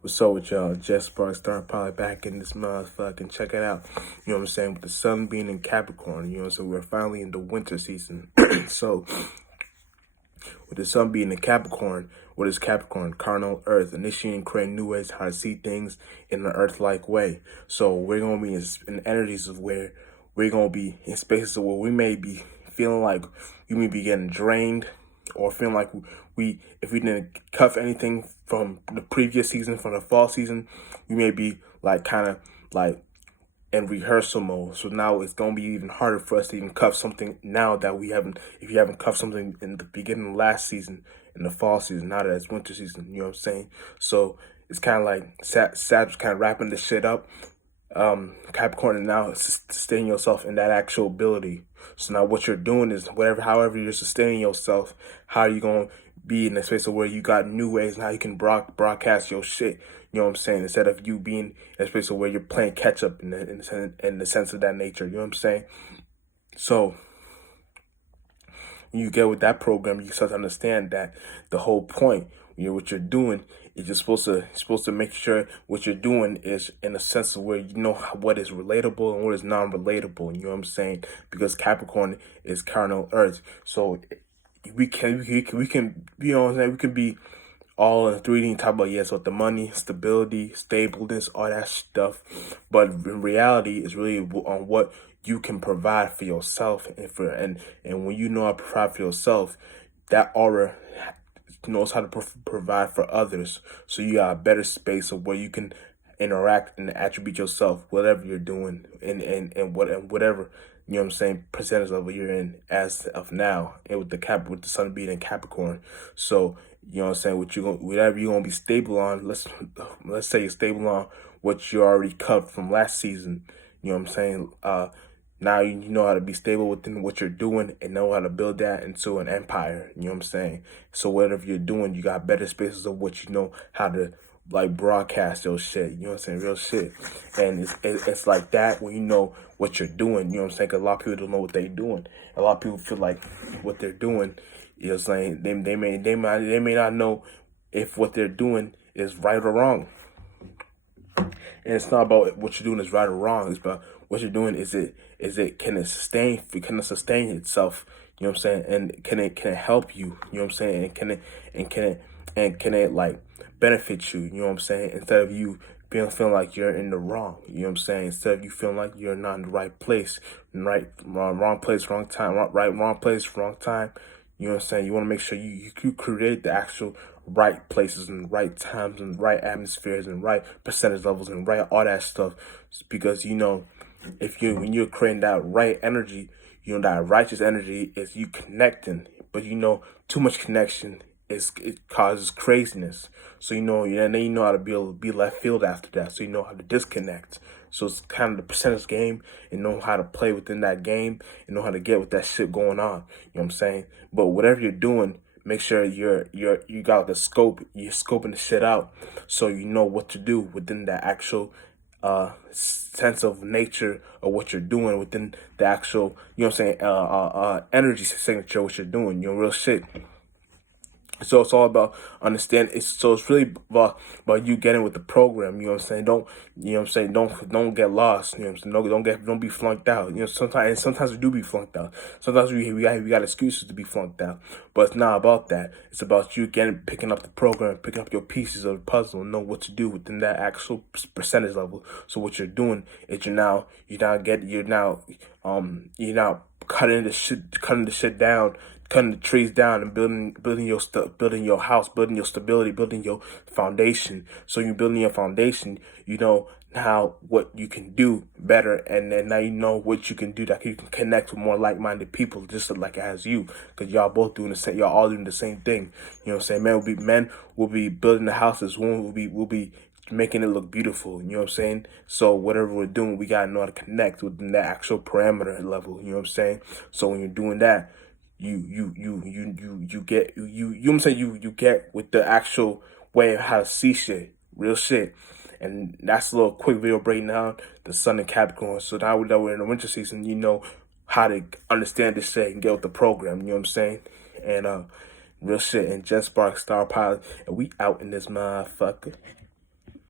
What's up with y'all? Jess Spark Star Pilot back in this motherfucking check it out. You know what I'm saying? With the sun being in Capricorn, you know, so we're finally in the winter season. So with the sun being in Capricorn, what is Capricorn? Carnal Earth, initiating, creating new ways how to see things in an Earth-like way. So we're gonna be in energies of where we're gonna be in spaces where we may be feeling like we may be getting drained, or feeling like if we didn't cuff anything from the previous season, from the fall season, we may be like kind of like in rehearsal mode. So now it's gonna be even harder for us to even cuff something now that we haven't. If you haven't cuffed something in the beginning of last season, in the fall season, now that it's winter season, you know what I'm saying? So it's kind of like Sab's kind of wrapping this shit up. Capricorn, and now it's sustaining yourself in that actual ability. So now what you're doing is however you're sustaining yourself, how are you gonna be in a space of where you got new ways and how you can broadcast your shit. You know what I'm saying? Instead of you being in a space of where you're playing catch up in the sense of that nature. You know what I'm saying? So when you get with that program, you start to understand that the whole point, what you're doing is you're supposed to make sure what you're doing is in a sense of where you know what is relatable and what is non-relatable. You know what I'm saying? Because Capricorn is carnal Earth, so we can you know what I'm saying, we can be all in 3D and talk about, yes, with the money, stability, stableness, all that stuff. But in reality, it's really on what you can provide for yourself, and when you know how to provide for yourself, that aura knows how to provide for others. So you got a better space of where you can interact and attribute yourself, whatever you're doing, and whatever, you know what I'm saying, percentage level you're in as of now, and with the sun being in Capricorn. So you know what I'm saying, whatever you're gonna be stable on. Let's say you're stable on what you already cut from last season. You know what I'm saying. Now you know how to be stable within what you're doing and know how to build that into an empire. You know what I'm saying? So whatever you're doing, you got better spaces of what you know how to like broadcast your shit. You know what I'm saying? Real shit. And it's like that when you know what you're doing. You know what I'm saying? 'Cause a lot of people don't know what they're doing. A lot of people feel like what they're doing, you know what I'm saying, they may not know if what they're doing is right or wrong. And it's not about what you're doing is right or wrong. It's about what you're doing. Can it sustain itself? You know what I'm saying? And can it help you? You know what I'm saying? And can it like benefit you? You know what I'm saying? Instead of you feeling like you're in the wrong. You know what I'm saying? Instead of you feeling like you're not in the right place, wrong place, wrong time, wrong place, wrong time. You know what I'm saying? You want to make sure you create the actual right places and right times and right atmospheres and right percentage levels and right all that stuff. Because you know, when you're creating that right energy, you know that righteous energy is you connecting. But you know, too much connection it causes craziness. So then you know how to be able to be left field after that. So you know how to disconnect. So it's kind of the percentage game, and know how to play within that game and know how to get with that shit going on. You know what I'm saying? But whatever you're doing, make sure you got the scope, you're scoping the shit out, so you know what to do within the actual sense of nature of what you're doing within the actual, you know what I'm saying, energy signature, what you're doing, real shit. So it's all about understand. It's really about you getting with the program. You know what I'm saying. Don't get lost. You know what I'm saying. Don't be flunked out. You know, sometimes we do be flunked out. Sometimes we got excuses to be flunked out. But it's not about that. It's about you picking up the program, picking up your pieces of the puzzle, and know what to do within that actual percentage level. So what you're doing is you're now cutting the shit down, cutting the trees down, and building your house, building your stability, building your foundation. So you're building your foundation, you know now what you can do better, and then now you know what you can do that you can connect with more like-minded people, just like as you, because y'all both doing the same. Y'all all doing the same thing. You know what I'm saying? Men will be building the houses. Women will be making it look beautiful. You know what I'm saying? So whatever we're doing, we gotta know how to connect within that actual parameter level. You know what I'm saying? So when you're doing that, you get you know what I'm saying, you get with the actual way of how to see shit, real shit. And that's a little quick video breaking down the sun and Capricorn. So now that we're in the winter season, you know how to understand this shit and get with the program. You know what I'm saying? And real shit. And Jet Spark Star Pilot, and we out in this motherfucker.